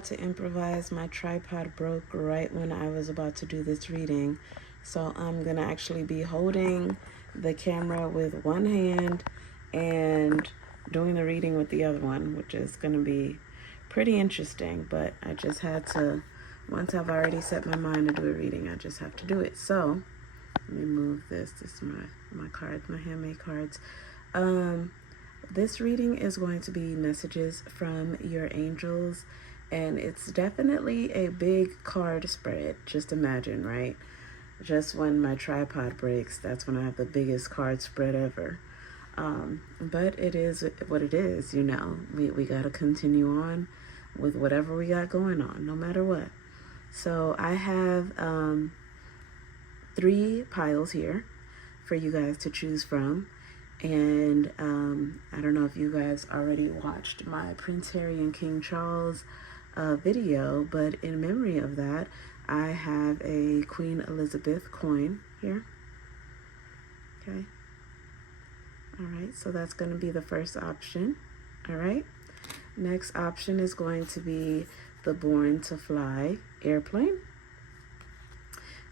had to improvise. My tripod broke right when I was about to do this reading. So I'm going to actually be holding the camera with one hand and doing the reading with the other one, which is going to be pretty interesting. But I just had to, once I've already set my mind to do a reading, I just have to do it. So let me move this. This is my cards, my handmade cards. This reading is going to be messages from your angels, and it's definitely a big card spread. Just imagine, right? Just when my tripod breaks, that's when I have the biggest card spread ever. But it is what it is, you know. We got to continue on with whatever we got going on, no matter what. So I have 3 piles here for you guys to choose from. And I don't know if you guys already watched my Prince Harry and King Charles video, but in memory of that, I have a Queen Elizabeth coin here. Okay. All right, so that's going to be the first option. All right. Next option is going to be the Born to Fly airplane.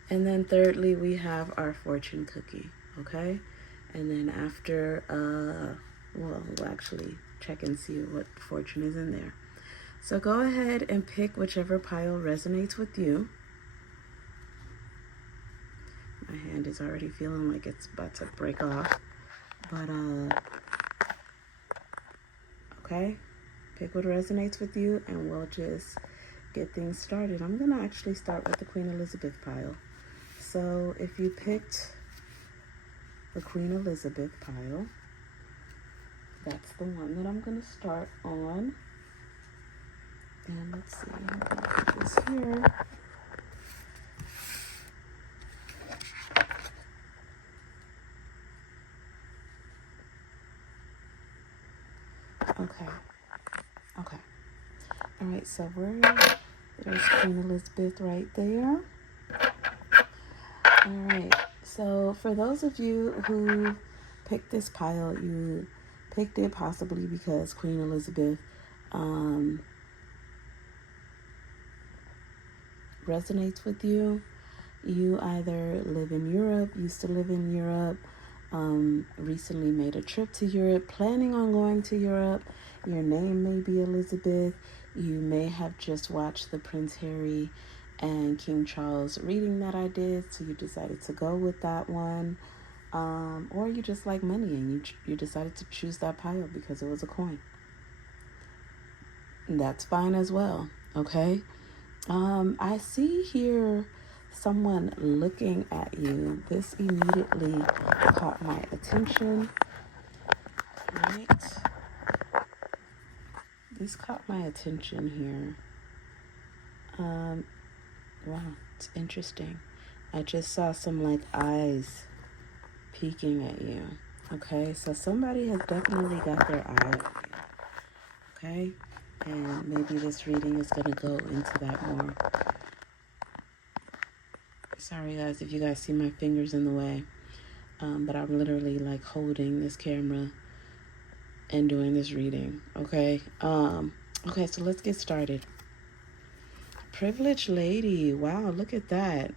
And then thirdly, we have our fortune cookie. Okay. And then after, we'll actually check and see what fortune is in there. So go ahead and pick whichever pile resonates with you. My hand is already feeling like it's about to break off. But, okay, pick what resonates with you and we'll just get things started. I'm going to actually start with the Queen Elizabeth pile. So if you picked the Queen Elizabeth pile, that's the one that I'm going to start on. And let's see, I'm going to put this here. Okay. All right, so there's Queen Elizabeth right there. All right, so for those of you who picked this pile, you picked it possibly because Queen Elizabeth resonates with you. You either live in Europe, used to live in Europe, recently made a trip to Europe, planning on going to Europe. Your name may be Elizabeth. You may have just watched the Prince Harry and King Charles reading that I did, so you decided to go with that one. Or you just like money and you decided to choose that pile because it was a coin. That's fine as well, okay? I see here someone looking at you. This immediately caught my attention. Right? This caught my attention here. Wow, it's interesting. I just saw some like eyes peeking at you. Okay, so somebody has definitely got their eye on you. Okay, and maybe this reading is going to go into that more. Sorry guys if you guys see my fingers in the way, but I'm literally like holding this camera and doing this reading. Okay, okay, so let's get started. Privileged lady, wow, look at that.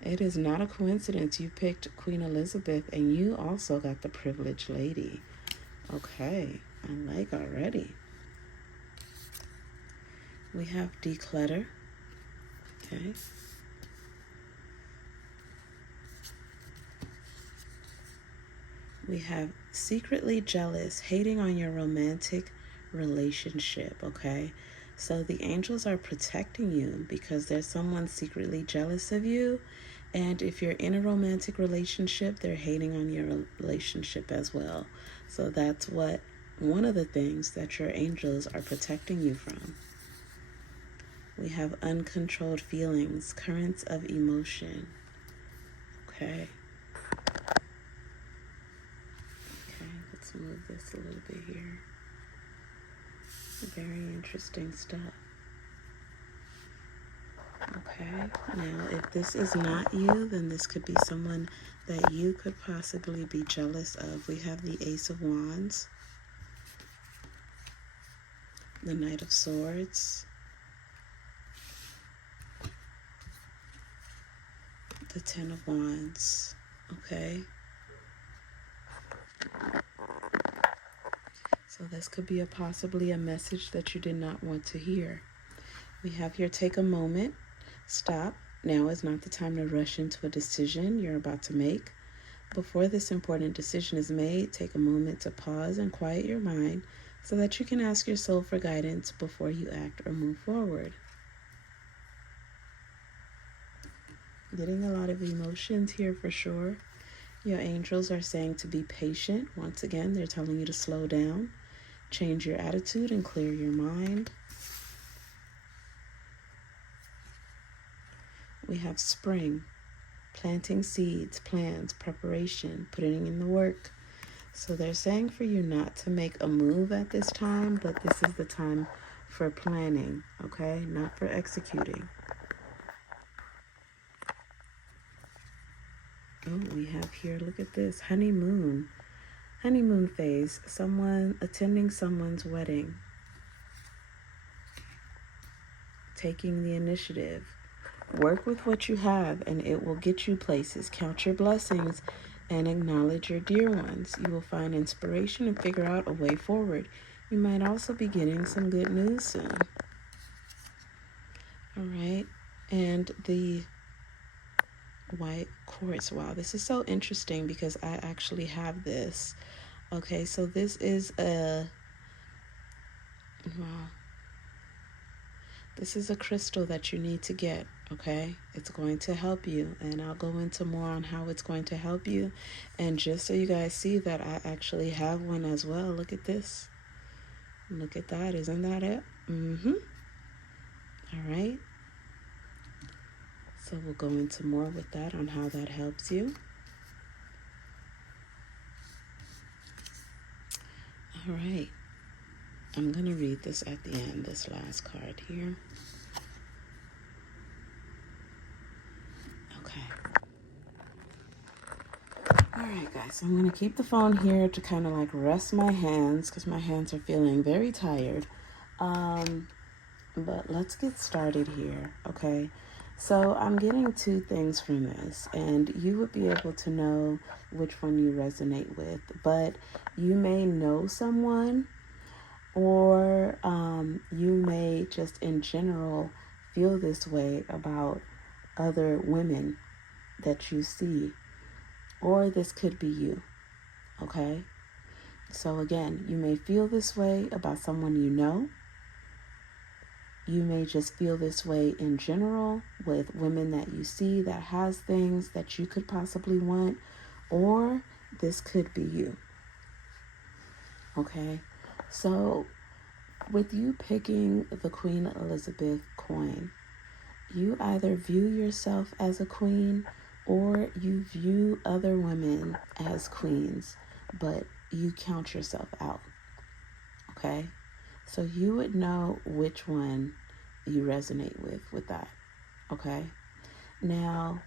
It is not a coincidence you picked Queen Elizabeth and you also got the privileged lady. Okay, I like already. We have declutter. Okay. We have secretly jealous, hating on your romantic relationship, okay? So the angels are protecting you because there's someone secretly jealous of you. And if you're in a romantic relationship, they're hating on your relationship as well. So that's one of the things that your angels are protecting you from. We have uncontrolled feelings, currents of emotion. Okay. Let's move this a little bit here. Very interesting stuff. Okay, now if this is not you, then this could be someone that you could possibly be jealous of. We have the Ace of Wands, the Knight of Swords, the Ten of Wands. Okay. So this could be possibly a message that you did not want to hear. We have here, take a moment, stop. Now is not the time to rush into a decision you're about to make. Before this important decision is made, take a moment to pause and quiet your mind so that you can ask your soul for guidance before you act or move forward. Getting a lot of emotions here for sure. Your angels are saying to be patient. Once again, they're telling you to slow down, change your attitude, and clear your mind. We have spring, planting seeds, plans, preparation, putting in the work. So they're saying for you not to make a move at this time, but this is the time for planning, okay? Not for executing. Oh, we have here, look at this, honeymoon. Honeymoon phase, someone attending someone's wedding. Taking the initiative. Work with what you have and it will get you places. Count your blessings and acknowledge your dear ones. You will find inspiration and figure out a way forward. You might also be getting some good news soon. All right. And the white quartz. Wow, this is so interesting because I actually have this. Okay, so this is a... Wow. This is a crystal that you need to get, okay? It's going to help you, and I'll go into more on how it's going to help you. And just so you guys see that I actually have one as well. Look at this. Look at that. Isn't that it? All right. So we'll go into more with that on how that helps you. All right. I'm going to read this at the end, this last card here. Okay. All right, guys, so I'm going to keep the phone here to kind of like rest my hands because my hands are feeling very tired. But let's get started here, okay? So I'm getting two things from this, and you would be able to know which one you resonate with. But you may know someone, or you may just in general feel this way about other women that you see, or this could be you, okay? So again, you may feel this way about someone you know. You may just feel this way in general with women that you see that has things that you could possibly want, or this could be you, okay? So with you picking the Queen Elizabeth coin, you either view yourself as a queen or you view other women as queens, but you count yourself out, okay? So you would know which one you resonate with that, okay? Now,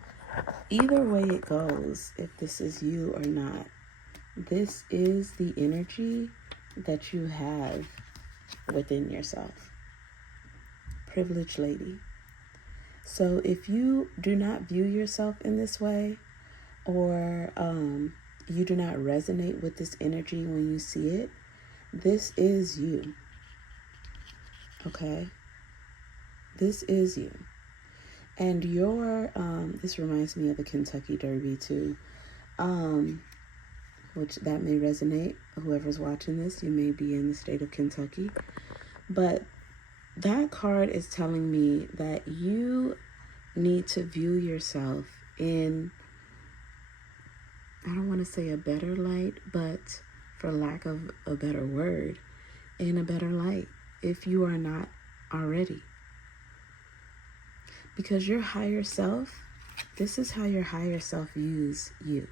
either way it goes, if this is you or not, this is the energy that you have within yourself. Privileged lady. So if you do not view yourself in this way, or you do not resonate with this energy when you see it, this is you. Okay? This is you. And your, this reminds me of the Kentucky Derby too, which that may resonate. Whoever's watching this, you may be in the state of Kentucky. But that card is telling me that you need to view yourself in, I don't want to say a better light, but for lack of a better word, in a better light, if you are not already. Because your higher self, this is how your higher self views you.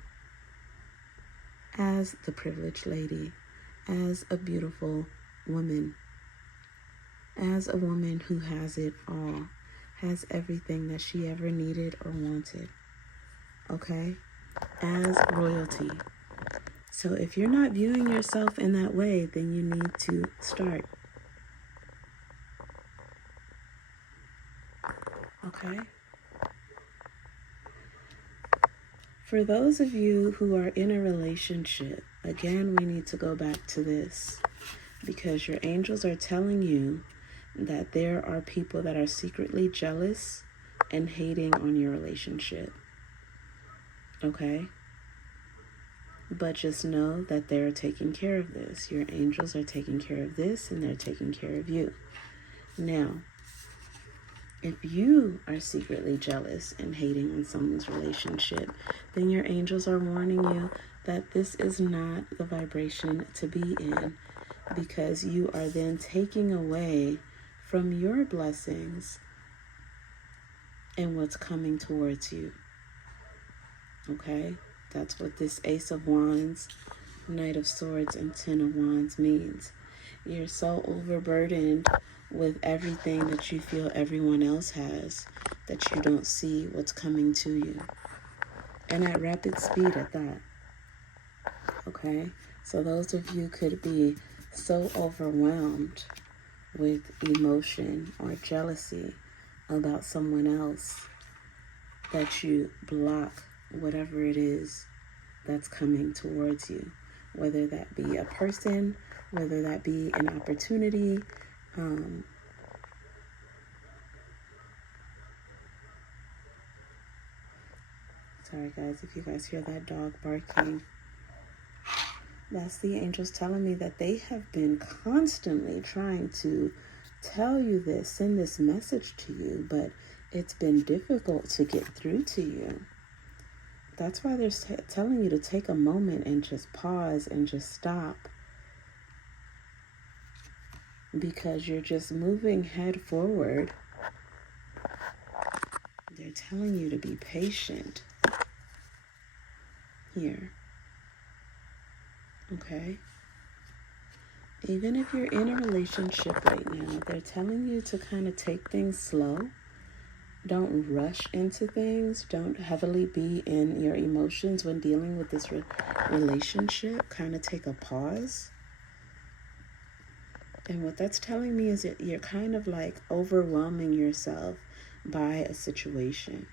As the privileged lady, as a beautiful woman, as a woman who has it all, has everything that she ever needed or wanted, okay? As royalty. So if you're not viewing yourself in that way, then you need to start. Okay? For those of you who are in a relationship, again, we need to go back to this because your angels are telling you that there are people that are secretly jealous and hating on your relationship. Okay? But just know that they're taking care of this. Your angels are taking care of this and they're taking care of you. Now, if you are secretly jealous and hating on someone's relationship, then your angels are warning you that this is not the vibration to be in, because you are then taking away from your blessings and what's coming towards you. Okay? That's what this Ace of Wands, Knight of Swords, and Ten of Wands means. You're so overburdened with everything that you feel everyone else has that you don't see what's coming to you. And at rapid speed at that. Okay? So those of you could be so overwhelmed with emotion or jealousy about someone else that you block whatever it is that's coming towards you, whether that be a person, whether that be an opportunity. Sorry guys, if you guys hear that dog barking, that's the angels telling me that they have been constantly trying to tell you this, send this message to you, but it's been difficult to get through to you. That's why they're telling you to take a moment and just pause and just stop, because you're just moving head forward. They're telling you to be patient here. Okay? Even if you're in a relationship right now, they're telling you to kind of take things slow. Don't rush into things. Don't heavily be in your emotions when dealing with this relationship. Kind of take a pause. And what that's telling me is that you're kind of like overwhelming yourself by a situation.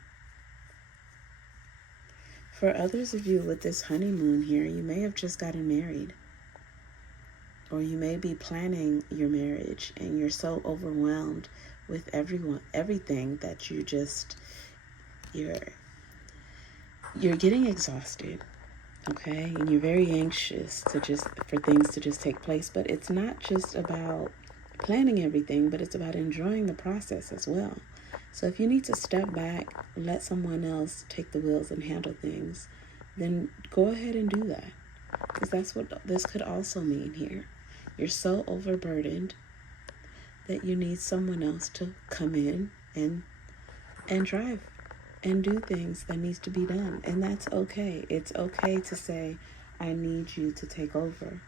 For others of you with this honeymoon here, you may have just gotten married. Or you may be planning your marriage and you're so overwhelmed with everything that you're getting exhausted, okay? And you're very anxious for things to just take place. But it's not just about planning everything, but it's about enjoying the process as well. So if you need to step back, let someone else take the wheels and handle things, then go ahead and do that. Because that's what this could also mean here. You're so overburdened that you need someone else to come in and drive and do things that needs to be done. And that's okay. It's okay to say, I need you to take over.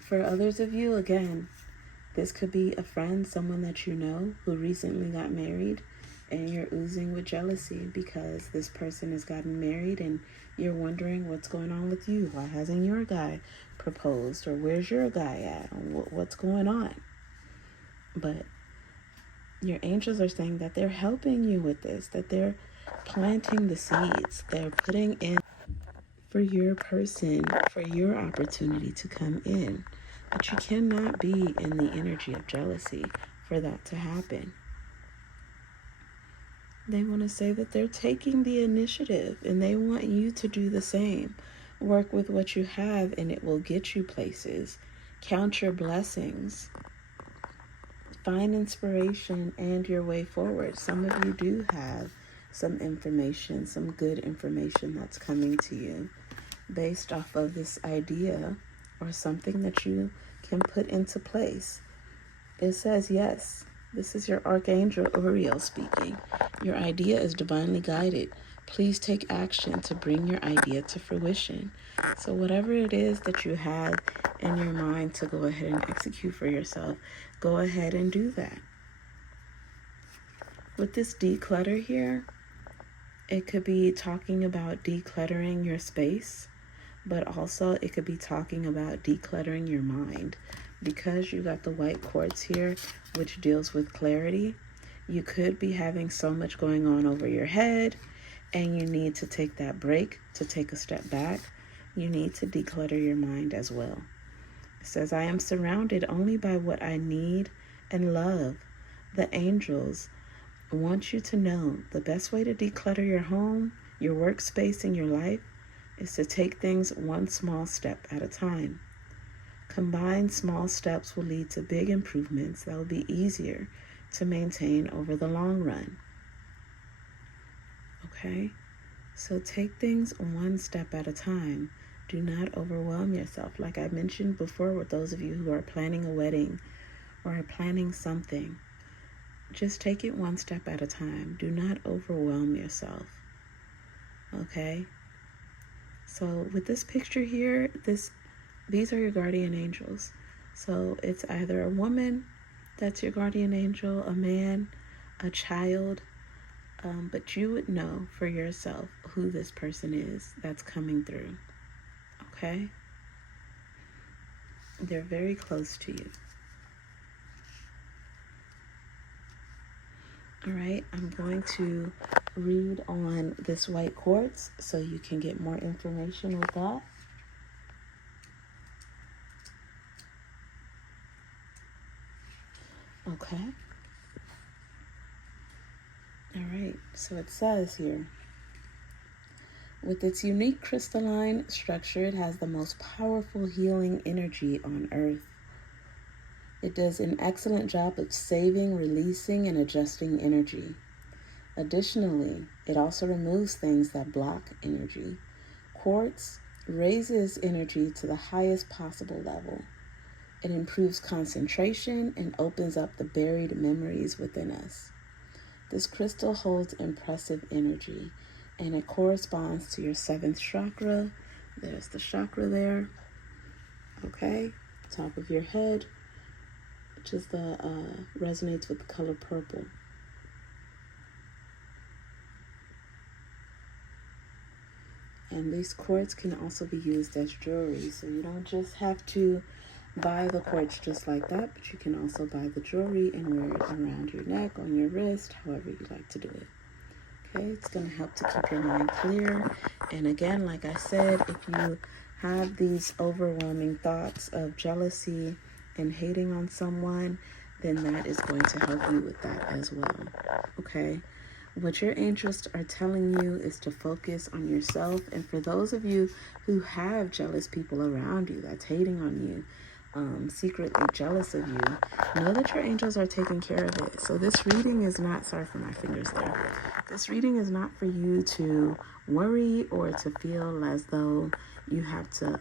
For others of you, again, this could be a friend, someone that you know who recently got married, and you're oozing with jealousy because this person has gotten married and you're wondering what's going on with you. Why hasn't your guy proposed? Or where's your guy at? What's going on? But your angels are saying that they're helping you with this, that they're planting the seeds. They're putting in for your person, for your opportunity to come in. But you cannot be in the energy of jealousy for that to happen. They want to say that they're taking the initiative and they want you to do the same. Work with what you have and it will get you places. Count your blessings. Find inspiration and your way forward. Some of you do have some information, some good information that's coming to you based off of this idea or something that you can put into place. It says, yes, this is your Archangel Uriel speaking. Your idea is divinely guided. Please take action to bring your idea to fruition. So whatever it is that you have in your mind to go ahead and execute for yourself, go ahead and do that. With this declutter here, it could be talking about decluttering your space, but also it could be talking about decluttering your mind. Because you got the white quartz here, which deals with clarity, you could be having so much going on over your head and you need to take that break, to take a step back. You need to declutter your mind as well. It says, I am surrounded only by what I need and love. The angels want you to know the best way to declutter your home, your workspace, and your life is to take things one small step at a time. Combined small steps will lead to big improvements that will be easier to maintain over the long run. Okay? So take things one step at a time. Do not overwhelm yourself. Like I mentioned before, with those of you who are planning a wedding or are planning something, just take it one step at a time. Do not overwhelm yourself. Okay? So with this picture here, these are your guardian angels. So it's either a woman that's your guardian angel, a man, a child, but you would know for yourself who this person is that's coming through. Okay? They're very close to you. All right, I'm going to read on this white quartz so you can get more information with that. Okay. All right, so it says here, with its unique crystalline structure, it has the most powerful healing energy on Earth. It does an excellent job of saving, releasing, and adjusting energy. Additionally, it also removes things that block energy. Quartz raises energy to the highest possible level. It improves concentration and opens up the buried memories within us. This crystal holds impressive energy, and it corresponds to your 7th chakra. There's the chakra there. Okay, top of your head, which is resonates with the color purple. And these quartz can also be used as jewelry, so you don't just have to buy the quartz just like that, but you can also buy the jewelry and wear it around your neck, on your wrist, however you like to do it. Okay, it's going to help to keep your mind clear. And again, like I said, if you have these overwhelming thoughts of jealousy and hating on someone, then that is going to help you with that as well. Okay, what your angels are telling you is to focus on yourself. And for those of you who have jealous people around you that's hating on you, secretly jealous of you, know that your angels are taking care of it. So this reading is not, sorry for my fingers there, this reading is not for you to worry or to feel as though you have to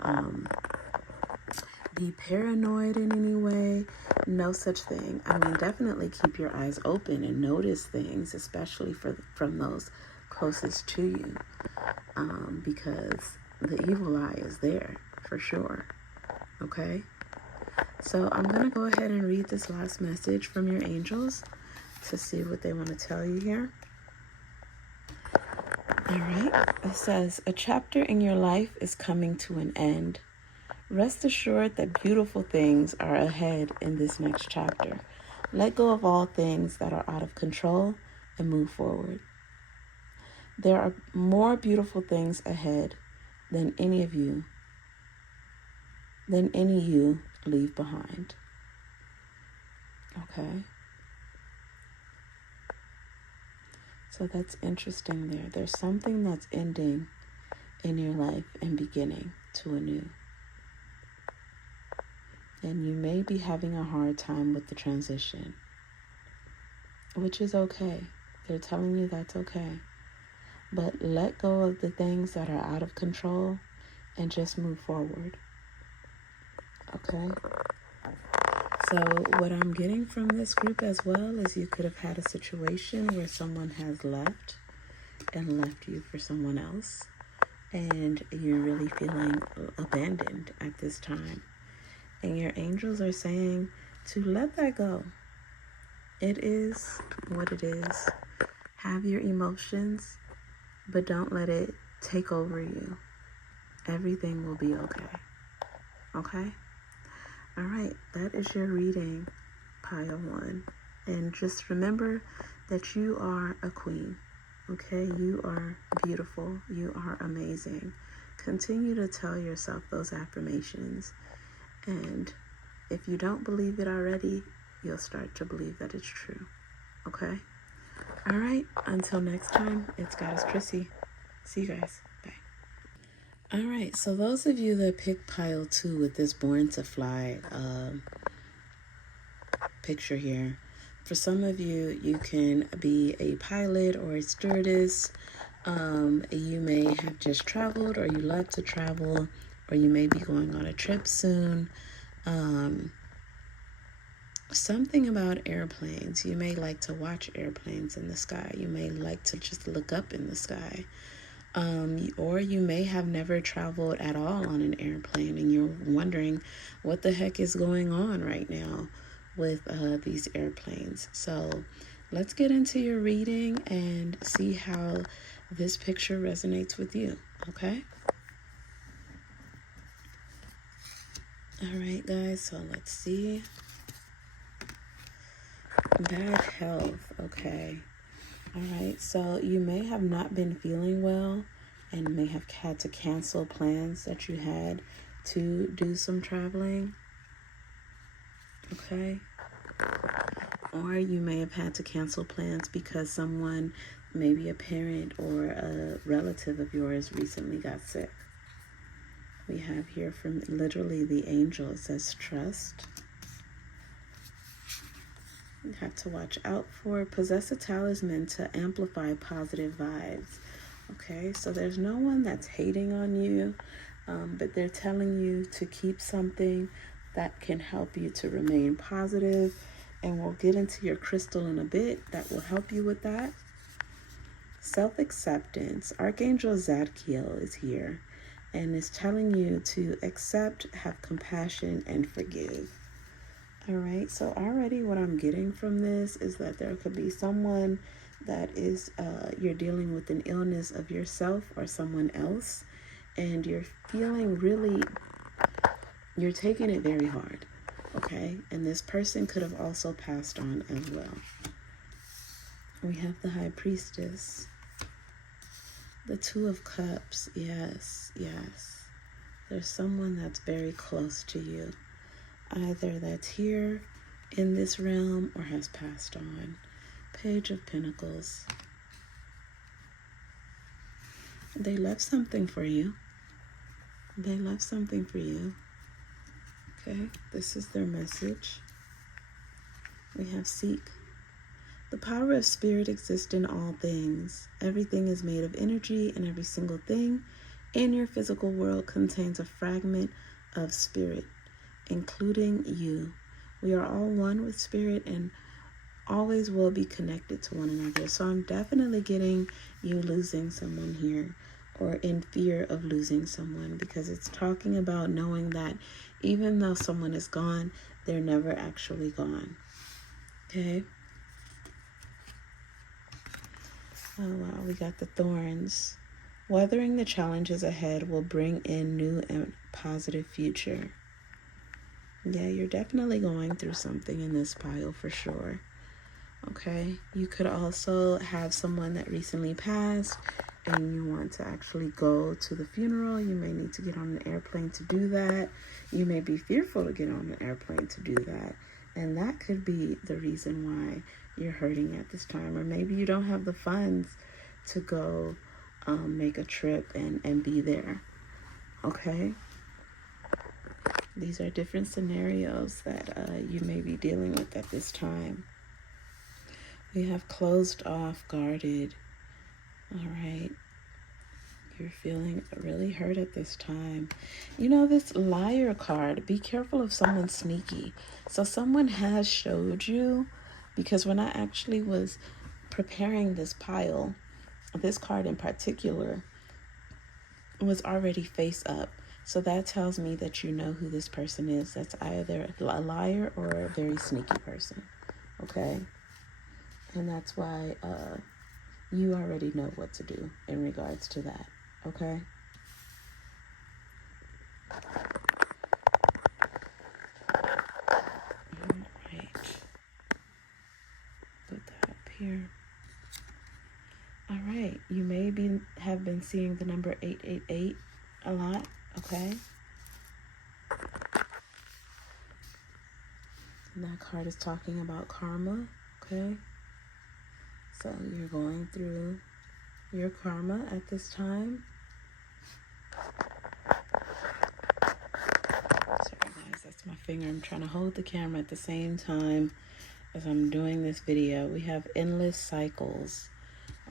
be paranoid in any way. No such thing. I mean, definitely keep your eyes open and notice things, especially from those closest to you, because the evil eye is there for sure. Okay? So I'm going to go ahead and read this last message from your angels to see what they want to tell you here. All right. It says, a chapter in your life is coming to an end. Rest assured that beautiful things are ahead in this next chapter. Let go of all things that are out of control and move forward. There are more beautiful things ahead than any you leave behind. Okay? So that's interesting there. There's something that's ending in your life and beginning to a new. And you may be having a hard time with the transition, which is okay. They're telling you that's okay. But let go of the things that are out of control and just move forward. Okay? So what I'm getting from this group as well is you could have had a situation where someone has left you for someone else, and you're really feeling abandoned at this time. And your angels are saying to let that go. It is what it is. Have your emotions, but don't let it take over you. Everything will be okay. Okay? All right, that is your reading, Pile 1. And just remember that you are a queen, Okay, you are beautiful. You are amazing. Continue to tell yourself those affirmations. And if you don't believe it already, you'll start to believe that it's true. Okay? All right. Until next time, it's Goddess Crissy. See you guys. Bye. All right. So those of you that picked pile 2 with this Born to Fly picture here, for some of you, you can be a pilot or a stewardess. You may have just traveled, or you love to travel, or you may be going on a trip soon. Something about airplanes. You may like to watch airplanes in the sky. You may like to just look up in the sky. Or you may have never traveled at all on an airplane and you're wondering what the heck is going on right now with these airplanes. So let's get into your reading and see how this picture resonates with you, okay? All right, guys, so let's see. Bad health, okay. All right, so you may have not been feeling well and may have had to cancel plans that you had to do some traveling, okay? Or you may have had to cancel plans because someone, maybe a parent or a relative of yours, recently got sick. We have here from literally the angel, it says trust. You have to watch out for, possess a talisman to amplify positive vibes. Okay, so there's no one that's hating on you, but they're telling you to keep something that can help you to remain positive, and we'll get into your crystal in a bit that will help you with that. Self-acceptance. Archangel Zadkiel is here and is telling you to accept, have compassion, and forgive. All right, so already what I'm getting from this is that there could be someone that is, you're dealing with an illness of yourself or someone else, and you're feeling really, you're taking it very hard, okay? And this person could have also passed on as well. We have the High Priestess, the Two of Cups. Yes, yes. There's someone that's very close to you, either that's here in this realm or has passed on. Page of Pentacles. They left something for you. They left something for you. Okay, this is their message. We have Seek. The power of spirit exists in all things. Everything is made of energy, and every single thing in your physical world contains a fragment of spirit, including you. We are all one with spirit and always will be connected to one another. So I'm definitely getting you losing someone here, or in fear of losing someone, because it's talking about knowing that even though someone is gone, they're never actually gone. Okay. Oh wow, we got the Thorns. Weathering the challenges ahead will bring in new and positive future. Yeah, you're definitely going through something in this pile for sure. Okay, you could also have someone that recently passed and you want to actually go to the funeral. You may need to get on an airplane to do that. You may be fearful to get on an airplane to do that. And that could be the reason why you're hurting at this time. Or maybe you don't have the funds to go make a trip and be there. Okay? These are different scenarios that you may be dealing with at this time. We have closed off, guarded. All right. You're feeling really hurt at this time. You know, this Liar card, be careful of someone sneaky. So someone has showed you, because when I actually was preparing this pile, this card in particular was already face up. So that tells me that you know who this person is. That's either a liar or a very sneaky person. Okay? And that's why you already know what to do in regards to that. Okay? All right. Put that up here. All right. have been seeing the number 888 a lot, okay? And that card is talking about karma, okay? So you're going through your karma at this time. Sorry guys, that's my finger. I'm trying to hold the camera at the same time as I'm doing this video. We have endless cycles.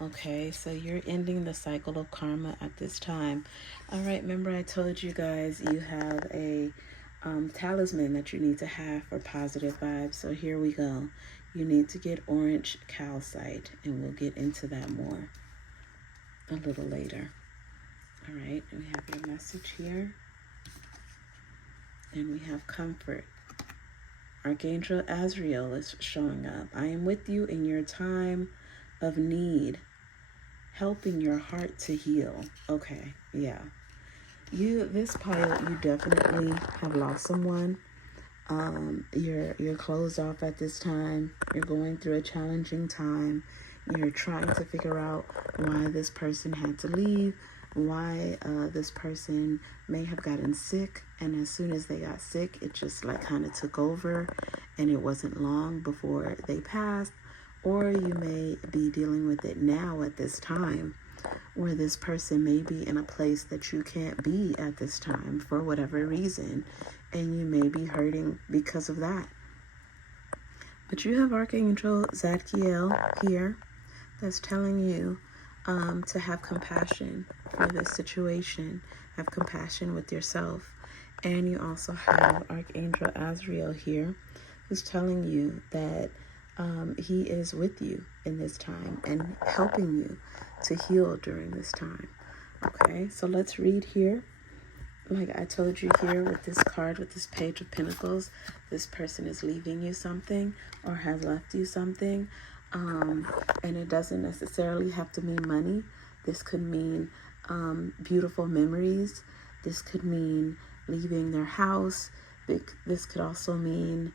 Okay, so you're ending the cycle of karma at this time. All right, remember I told you guys you have a talisman that you need to have for positive vibes. So here we go. You need to get orange calcite, and we'll get into that more a little later. All right, and we have your message here. And we have comfort. Archangel Azrael is showing up. I am with you in your time of need, helping your heart to heal. Okay, yeah. This pilot, you definitely have lost someone. You're closed off at this time. You're going through a challenging time. You're trying to figure out why this person had to leave, why this person may have gotten sick, and as soon as they got sick, it just like kind of took over, and it wasn't long before they passed. Or you may be dealing with it now at this time, where this person may be in a place that you can't be at this time for whatever reason, and you may be hurting because of that. But you have Archangel Zadkiel here that's telling you to have compassion for this situation, have compassion with yourself. And you also have Archangel Azrael here who's telling you that he is with you in this time and helping you to heal during this time. Okay, so let's read here. Like I told you here with this card, with this Page of Pentacles, this person is leaving you something or has left you something. And it doesn't necessarily have to mean money. This could mean beautiful memories. This could mean leaving their house. This could also mean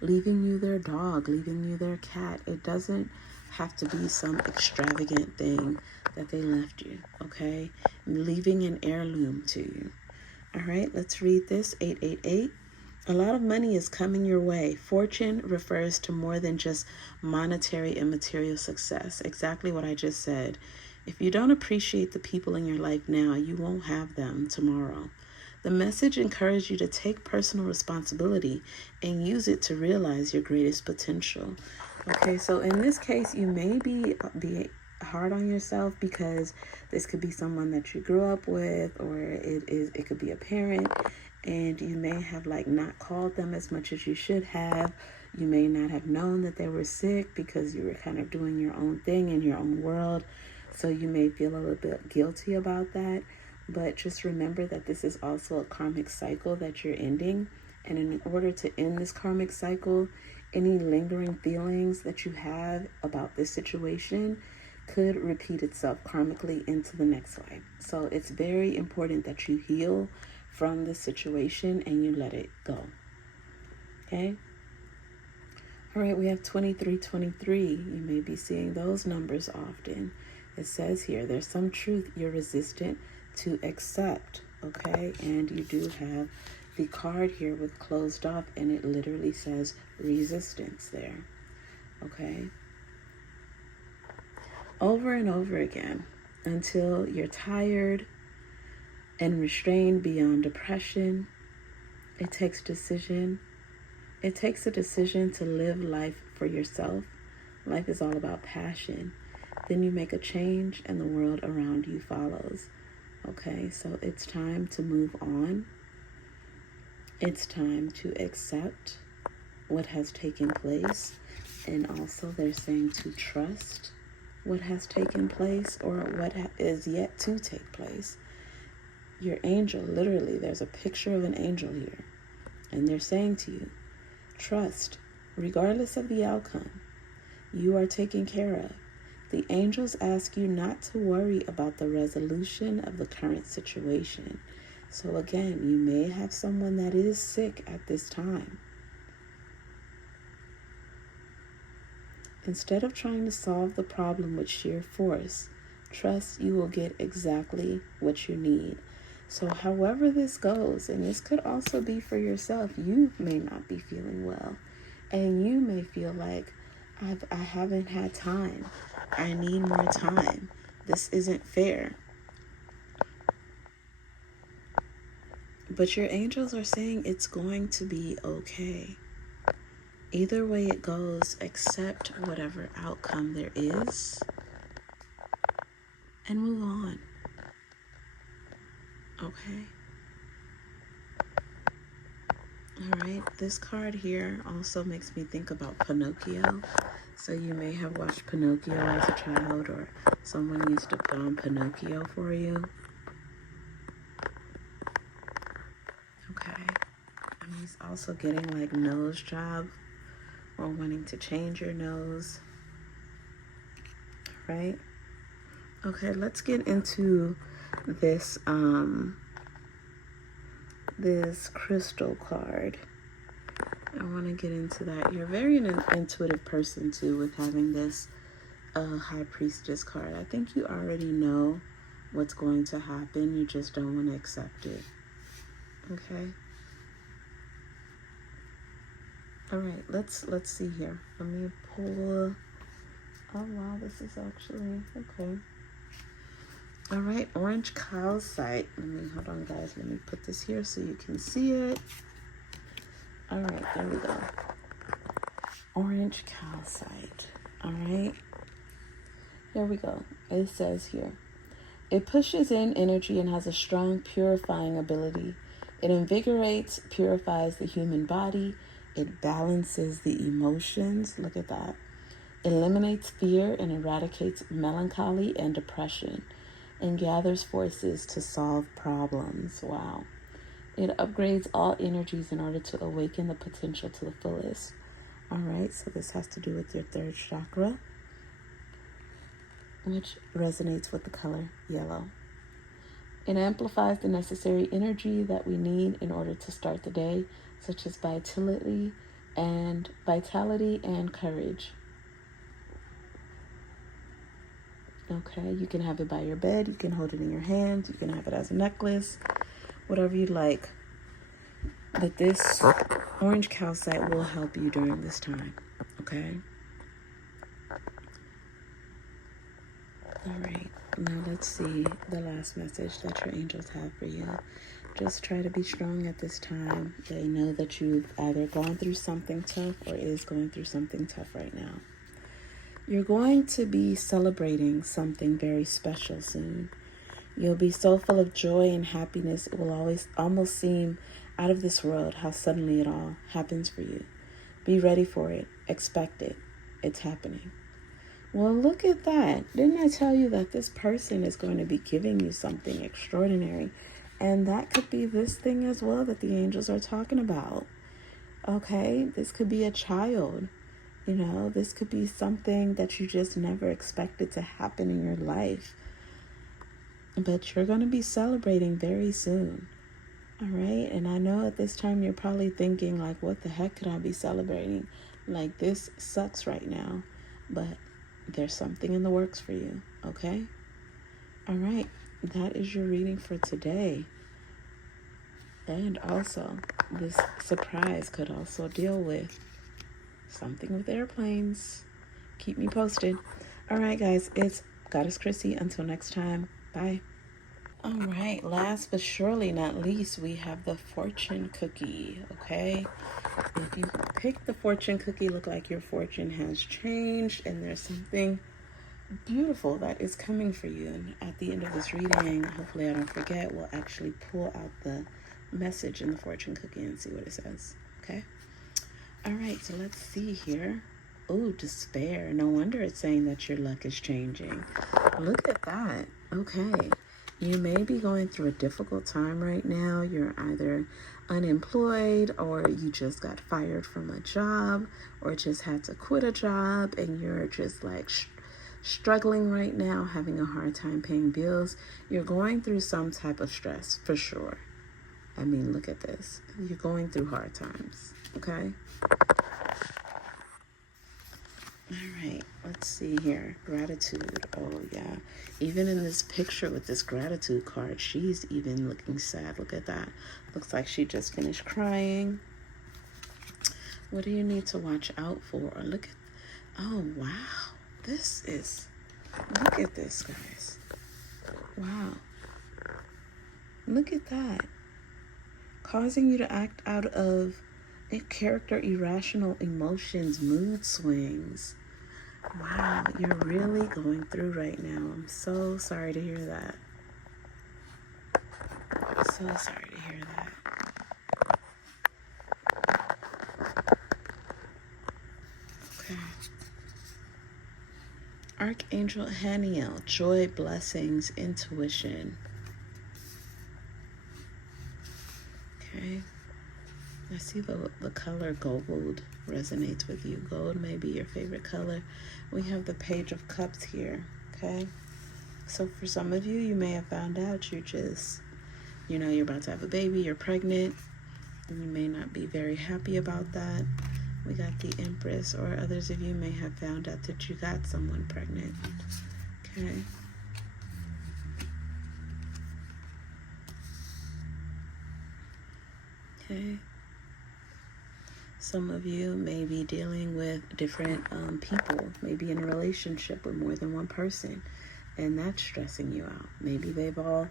leaving you their dog, leaving you their cat. It doesn't have to be some extravagant thing that they left you, okay? Leaving an heirloom to you. All right, let's read this. 888. A lot of money is coming your way. Fortune refers to more than just monetary and material success. Exactly what I just said. If you don't appreciate the people in your life now, you won't have them tomorrow. The message encourages you to take personal responsibility and use it to realize your greatest potential. Okay, so in this case, you may be hard on yourself because this could be someone that you grew up with, or it could be a parent, and you may have like not called them as much as you should have. You may not have known that they were sick because you were kind of doing your own thing in your own world. So you may feel a little bit guilty about that. But just remember that this is also a karmic cycle that you're ending. And in order to end this karmic cycle, any lingering feelings that you have about this situation could repeat itself karmically into the next life. So it's very important that you heal from this situation and you let it go. Okay? All right, we have 2323. You may be seeing those numbers often. It says here, there's some truth you're resistant to accept, okay? And you do have the card here with closed off, and it literally says resistance there, okay? Over and over again until you're tired and restrained beyond depression. It takes decision. It takes a decision to live life for yourself. Life is all about passion. Then you make a change and the world around you follows. Okay, so it's time to move on. It's time to accept what has taken place. And also they're saying to trust what has taken place or what is yet to take place. Your angel, literally, there's a picture of an angel here. And they're saying to you, trust, regardless of the outcome, you are taken care of. The angels ask you not to worry about the resolution of the current situation. So again, you may have someone that is sick at this time. Instead of trying to solve the problem with sheer force, trust you will get exactly what you need. So however this goes, and this could also be for yourself, you may not be feeling well. And you may feel like, I haven't had time. I need more time. This isn't fair. But your angels are saying it's going to be okay. Either way it goes, accept whatever outcome there is and move on. Okay? All right, this card here also makes me think about Pinocchio. So you may have watched Pinocchio as a child, or someone used to put on Pinocchio for you. Okay. And he's also getting like nose job or wanting to change your nose. Right? Okay, let's get into this this crystal card. I want to get into that. You're a very intuitive person too with having this High Priestess card. I think you already know what's going to happen. You just don't want to accept it. Okay. All right. Let's see here. Let me pull. Oh wow, this is actually okay. All right, orange calcite. Hold on, guys. Let me put this here so you can see it. All right, there we go. Orange calcite. All right. There we go. It says here, it pushes in energy and has a strong purifying ability. It invigorates, purifies the human body. It balances the emotions. Look at that. Eliminates fear and eradicates melancholy and depression, and gathers forces to solve problems. Wow. It upgrades all energies in order to awaken the potential to the fullest. All right, so this has to do with your third chakra, which resonates with the color yellow. It amplifies the necessary energy that we need in order to start the day, such as vitality and courage. Okay, you can have it by your bed, you can hold it in your hand, you can have it as a necklace, whatever you like. But this orange calcite will help you during this time, okay? All right, now let's see the last message that your angels have for you. Just try to be strong at this time. They know that you've either gone through something tough or is going through something tough right now. You're going to be celebrating something very special soon. You'll be so full of joy and happiness, it will almost seem out of this world how suddenly it all happens for you. Be ready for it. Expect it. It's happening. Well, look at that. Didn't I tell you that this person is going to be giving you something extraordinary? And that could be this thing as well that the angels are talking about. Okay, this could be a child. You know, this could be something that you just never expected to happen in your life. But you're going to be celebrating very soon. All right. And I know at this time you're probably thinking like, what the heck could I be celebrating? Like, this sucks right now. But there's something in the works for you. Okay. All right. That is your reading for today. And also, this surprise could also deal with something with airplanes. Keep me posted. All right, guys. It's Goddess Chrissy. Until next time. Bye. All right, last but surely not least, we have the fortune cookie, okay? If you pick the fortune cookie, look like your fortune has changed and there's something beautiful that is coming for you. And at the end of this reading, hopefully I don't forget, we'll actually pull out the message in the fortune cookie and see what it says, okay? All right, so let's see here. Oh, despair. No wonder it's saying that your luck is changing. Look at that. Okay. You may be going through a difficult time right now. You're either unemployed or you just got fired from a job or just had to quit a job and you're just like struggling right now, having a hard time paying bills. You're going through some type of stress for sure. I mean, look at this. You're going through hard times, okay? All right, let's see here. Gratitude. Oh, yeah. Even in this picture with this gratitude card, she's even looking sad. Look at that. Looks like she just finished crying. What do you need to watch out for? Look at, oh, wow. This is, look at this, guys. Wow. Look at that. Causing you to act out of character, irrational emotions, mood swings. Wow, you're really going through right now. I'm so sorry to hear that. So sorry to hear that. Okay. Archangel Haniel, joy, blessings, intuition. Okay. I see the color gold resonates with you. Gold may be your favorite color. We have the Page of Cups here, okay? So for some of you, you may have found out you're just, you're about to have a baby, you're pregnant, and you may not be very happy about that. We got the Empress, or others of you may have found out that you got someone pregnant, okay? Okay. Some of you may be dealing with different people, maybe in a relationship with more than one person, and that's stressing you out. Maybe they've all,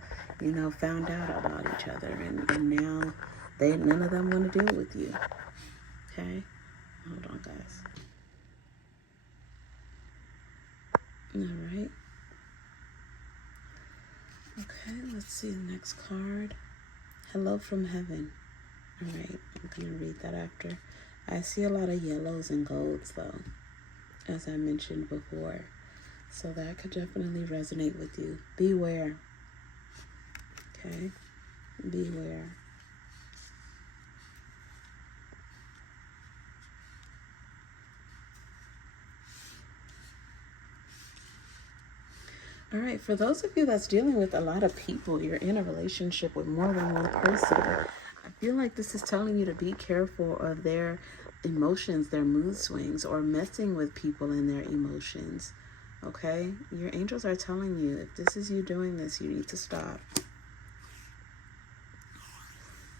found out about each other, and now none of them want to deal with you. Okay? Hold on, guys. All right. Okay, let's see the next card. Hello from Heaven. All right, I'm going to read that after. I see a lot of yellows and golds, though, as I mentioned before. So that could definitely resonate with you. Beware. Okay? Beware. All right, for those of you that's dealing with a lot of people, you're in a relationship with more than one person, I feel like this is telling you to be careful of their emotions, their mood swings, or messing with people and their emotions. Okay? Your angels are telling you, if this is you doing this, you need to stop.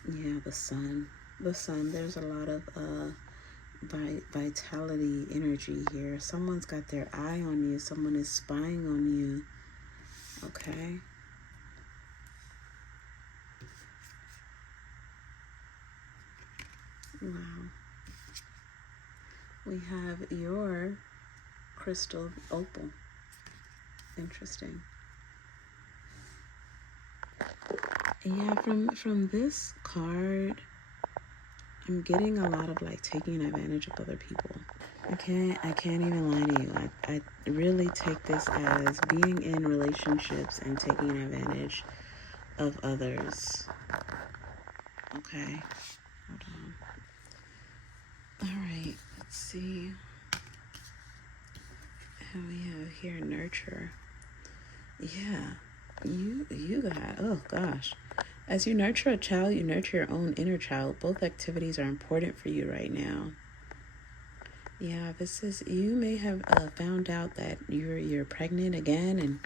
Yeah, the sun. The sun, there's a lot of vitality, energy here. Someone's got their eye on you. Someone is spying on you. Okay? Wow. We have your crystal opal. Interesting. Yeah, from this card, I'm getting a lot of like taking advantage of other people. I can't even lie to you. I really take this as being in relationships and taking advantage of others. Okay. Hold on. All right, let's see how we have here. Nurture. Yeah. You got, oh gosh. As you nurture a child, you nurture your own inner child. Both activities are important for you right now. Yeah, this is, you may have found out that you're pregnant again, and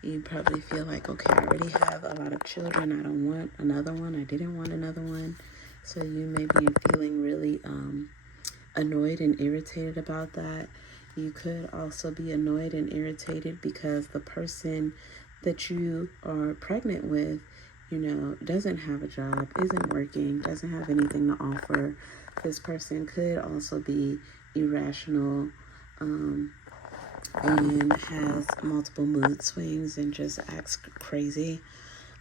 you probably feel like, okay, I already have a lot of children. I don't want another one. I didn't want another one. So you may be feeling really annoyed and irritated about that. You could also be annoyed and irritated because the person that you are pregnant with, doesn't have a job, isn't working, doesn't have anything to offer. This person could also be irrational and has multiple mood swings and just acts crazy,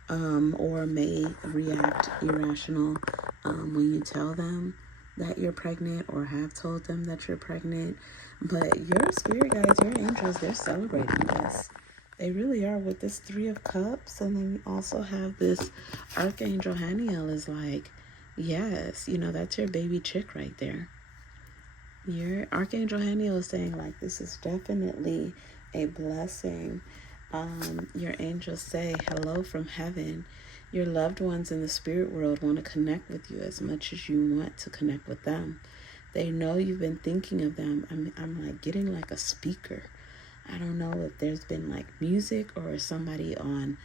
or may react irrational when you tell them that you're pregnant or have told them that you're pregnant. But your spirit guides, your angels, they're celebrating this. They really are, with this 3 of Cups. And then you also have this Archangel Haniel is like, yes, that's your baby chick right there. Your Archangel Haniel is saying, like, this is definitely a blessing. Your angels say, hello from heaven. Your loved ones in the spirit world want to connect with you as much as you want to connect with them. They know you've been thinking of them. I'm like getting like a speaker. I don't know if there's been like music or somebody on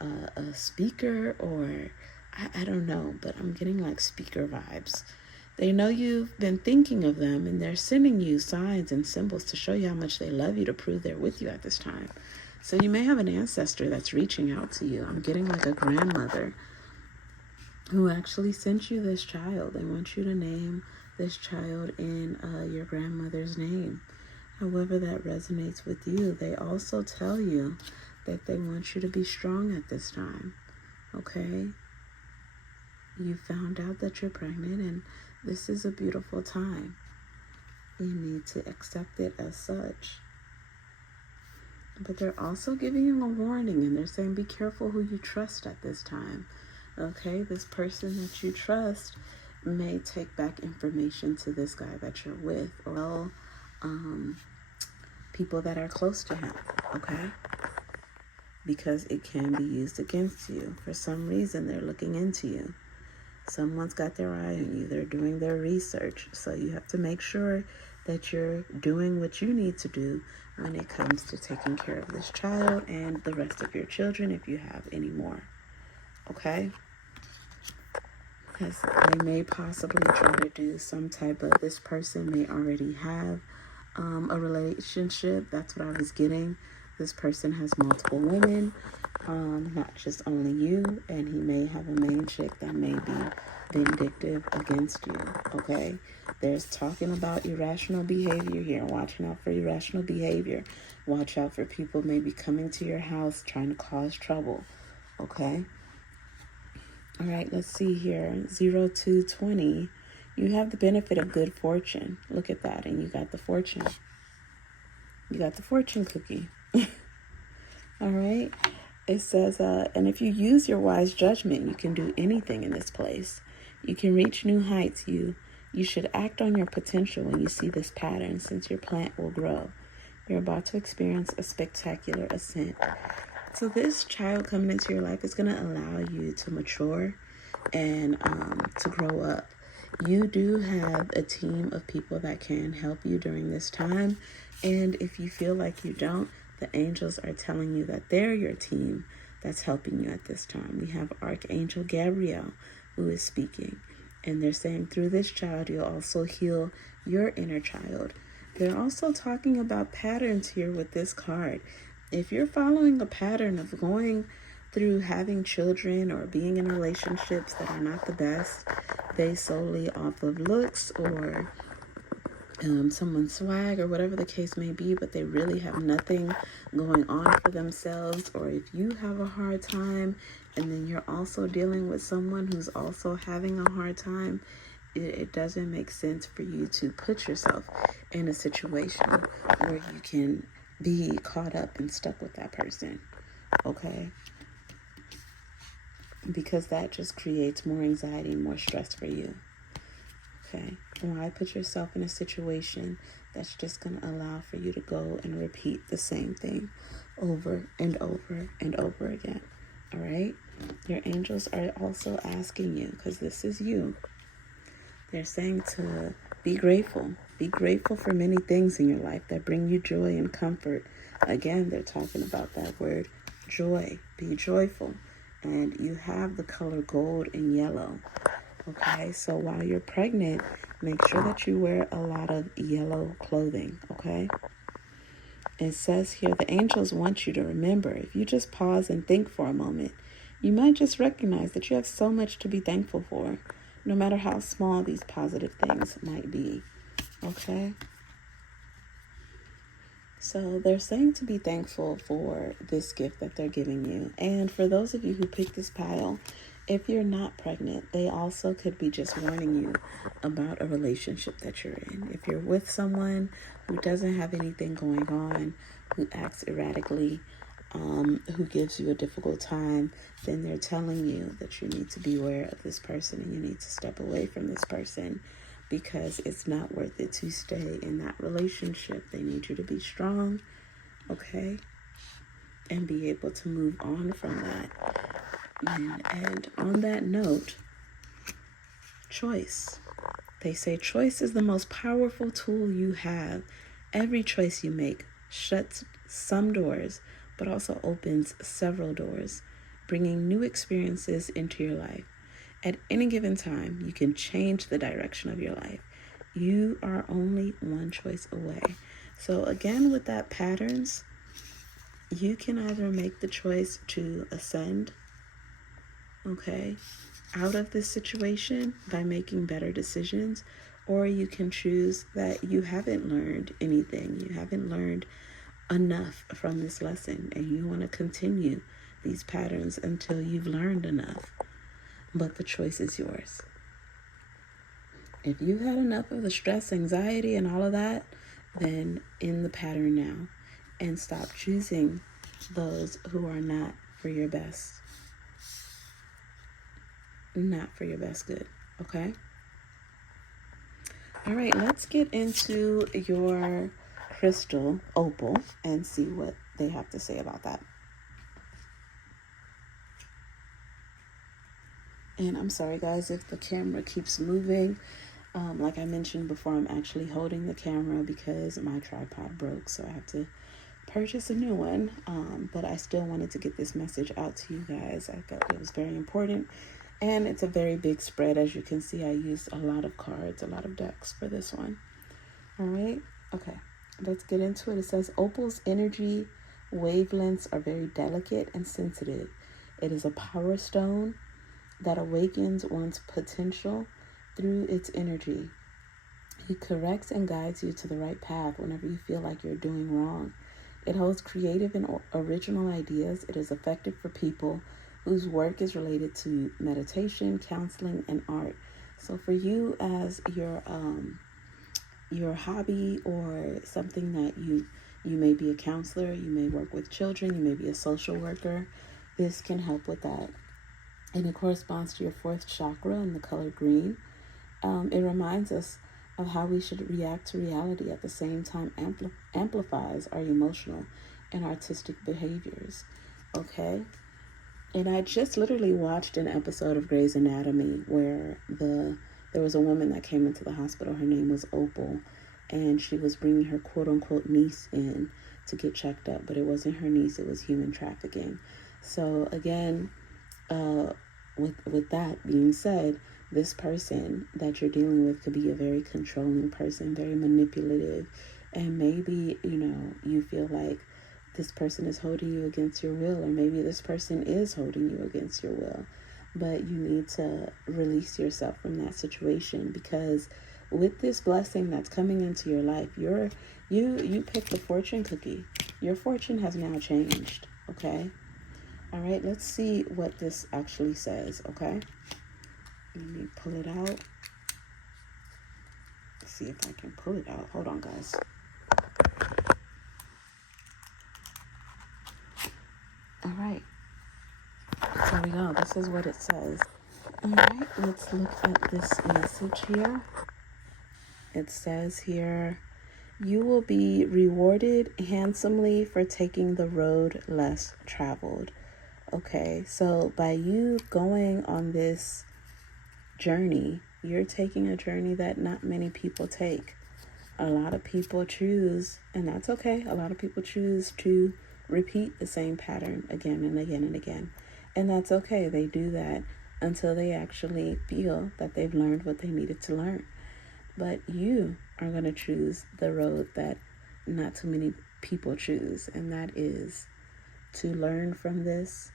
a speaker, or I don't know, but I'm getting like speaker vibes. They know you've been thinking of them, and they're sending you signs and symbols to show you how much they love you, to prove they're with you at this time. So you may have an ancestor that's reaching out to you. I'm getting like a grandmother who actually sent you this child. They want you to name this child in your grandmother's name, however that resonates with you. They also tell you that they want you to be strong at this time, okay? You found out that you're pregnant, and this is a beautiful time. You need to accept it as such. But they're also giving you a warning, and they're saying be careful who you trust at this time. Okay, this person that you trust may take back information to this guy that you're with, or people that are close to him, okay? Because it can be used against you. For some reason, they're looking into you. Someone's got their eye on you. They're doing their research. So you have to make sure that you're doing what you need to do when it comes to taking care of this child and the rest of your children, if you have any more, okay? Because they may possibly try to do some type of, this person may already have a relationship. That's what I was getting. This person has multiple women, not just only you, and he may have a main chick that may be vindictive against you, okay? There's talking about irrational behavior here. Watching out for irrational behavior. Watch out for people maybe coming to your house trying to cause trouble, okay? All right, let's see here. 0 to 20. You have the benefit of good fortune. Look at that. And you got the fortune. You got the fortune cookie. All right. It says, and if you use your wise judgment, you can do anything in this place. You can reach new heights. You should act on your potential when you see this pattern, since your plant will grow. You're about to experience a spectacular ascent. So this child coming into your life is going to allow you to mature and to grow up. You do have a team of people that can help you during this time. And if you feel like you don't, the angels are telling you that they're your team that's helping you at this time. We have Archangel Gabriel who is speaking. And they're saying through this child, you'll also heal your inner child. They're also talking about patterns here with this card. If you're following a pattern of going through having children or being in relationships that are not the best, based solely off of looks or someone's swag or whatever the case may be, but they really have nothing going on for themselves, or if you have a hard time and then you're also dealing with someone who's also having a hard time, it doesn't make sense for you to put yourself in a situation where you can be caught up and stuck with that person, okay? Because that just creates more anxiety and more stress for you, okay? Why put yourself in a situation that's just going to allow for you to go and repeat the same thing over and over and over again, all right? Your angels are also asking you, because this is you, they're saying to be grateful. Be grateful for many things in your life that bring you joy and comfort. Again, they're talking about that word, joy. Be joyful. And you have the color gold and yellow. Okay, so while you're pregnant, make sure that you wear a lot of yellow clothing, okay? It says here, the angels want you to remember, if you just pause and think for a moment, you might just recognize that you have so much to be thankful for, no matter how small these positive things might be, okay? So they're saying to be thankful for this gift that they're giving you. And for those of you who picked this pile, if you're not pregnant, they also could be just warning you about a relationship that you're in. If you're with someone who doesn't have anything going on, who acts erratically, who gives you a difficult time, then they're telling you that you need to be aware of this person and you need to step away from this person, because it's not worth it to stay in that relationship. They need you to be strong, okay, and be able to move on from that. And on that note, choice. They say choice is the most powerful tool you have. Every choice you make shuts some doors, but also opens several doors, bringing new experiences into your life. At any given time, you can change the direction of your life. You are only one choice away. So again, with that patterns, you can either make the choice to ascend, okay, out of this situation by making better decisions, or you can choose that you haven't learned anything. You haven't learned enough from this lesson, and you want to continue these patterns until you've learned enough. But the choice is yours. If you've had enough of the stress, anxiety, and all of that, then end the pattern now and stop choosing those who are not for your best. Not for your best good, okay? All right, let's get into your crystal opal and see what they have to say about that. And I'm sorry, guys, if the camera keeps moving. Like I mentioned before, I'm actually holding the camera because my tripod broke, so I have to purchase a new one. But I still wanted to get this message out to you guys. I felt it was very important. And it's a very big spread. As you can see, I used a lot of cards, a lot of decks for this one. All right. Okay. Let's get into it. It says, Opal's energy wavelengths are very delicate and sensitive. It is a power stone that awakens one's potential through its energy. It corrects and guides you to the right path whenever you feel like you're doing wrong. It holds creative and original ideas. It is effective for people whose work is related to meditation, counseling, and art. So for you, as your hobby or something that you may be a counselor, you may work with children, you may be a social worker, this can help with that. And it corresponds to your fourth chakra in the color green. It reminds us of how we should react to reality, at the same time amplifies our emotional and artistic behaviors. Okay? And I just literally watched an episode of Grey's Anatomy where there was a woman that came into the hospital. Her name was Opal, and she was bringing her quote-unquote niece in to get checked up, but it wasn't her niece, it was human trafficking. So again, with that being said, this person that you're dealing with could be a very controlling person, very manipulative, and maybe, you feel like this person is holding you against your will, or maybe this person is holding you against your will. But you need to release yourself from that situation, because with this blessing that's coming into your life, you picked the fortune cookie. Your fortune has now changed, okay? All right, let's see what this actually says, okay? Let me pull it out. Let's see if I can pull it out. Hold on, guys. All right. There we go. This is what it says. All right, let's look at this message here. It says here, you will be rewarded handsomely for taking the road less traveled. Okay, so by you going on this journey, you're taking a journey that not many people take. A lot of people choose, and that's okay, a lot of people choose to repeat the same pattern again and again and again. And that's okay. They do that until they actually feel that they've learned what they needed to learn. But you are going to choose the road that not too many people choose, and that is to learn from this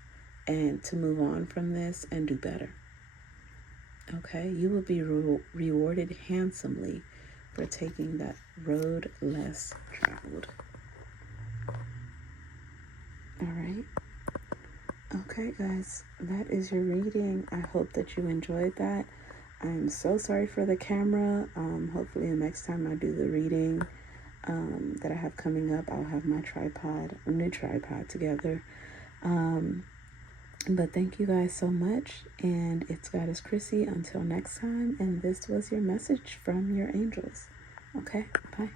and to move on from this and do better. Okay, you will be rewarded handsomely for taking that road less traveled. All right. Okay, guys, that is your reading. I hope that you enjoyed that. I'm so sorry for the camera. Hopefully the next time I do the reading that I have coming up, I'll have my new tripod together. But thank you guys so much, and it's Goddess Crissy until next time, and this was your message from your angels. Okay, bye.